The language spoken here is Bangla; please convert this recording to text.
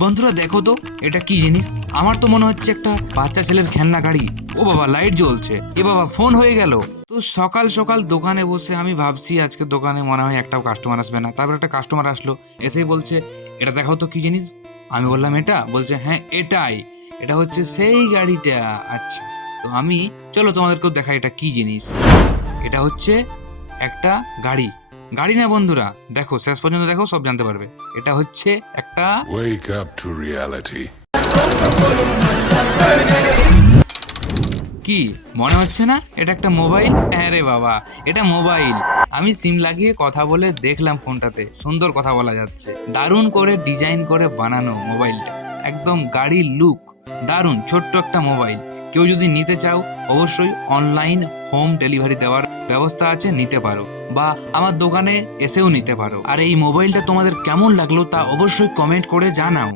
বন্ধুরা দেখো তো এটা কি জিনিস। আমার তো মনে হচ্ছে একটা বাচ্চা ছেলের খেলনা গাড়ি। ও বাবা, লাইট জ্বলছে। এ বাবা, ফোন হয়ে গেল। তো সকাল সকাল দোকানে বসে আমি ভাবছি আজকে দোকানে মনে হয় একটাও কাস্টমার আসবে না। তারপর একটা কাস্টমার আসলো, এসেই বলছে এটা দেখাও তো কি জিনিস। আমি বললাম এটা, বলছে হ্যাঁ এটাই, এটা হচ্ছে সেই গাড়িটা। আচ্ছা, তো আমি চলো তোমাদেরকেও দেখাই এটা কি জিনিস। এটা হচ্ছে একটা গাড়ি। গাড়ি না বন্ধুরা, দেখো শেষ পর্যন্ত দেখো, সব জানতে পারবে। এটা হচ্ছে একটা Wake up to reality. কি মনে হচ্ছে না এটা একটা মোবাইল? হ্যাঁ রে বাবা, এটা মোবাইল। আমি সিম লাগিয়ে কথা বলে দেখলাম, ফোনটাতে সুন্দর কথা বলা যাচ্ছে। দারুণ করে ডিজাইন করে বানানো মোবাইলটা, একদম গাড়ির লুক দারুণ। ছোট্ট একটা মোবাইল। কেউ যদি নিতে চাও অবশ্যই অনলাইন হোম ডেলিভারি দেওয়ার ব্যবস্থা আছে, নিতে পারো, বা আমার দোকানে এসেও নিতে পারো। আর এই মোবাইলটা তোমাদের কেমন লাগলো তা অবশ্যই কমেন্ট করে জানাও।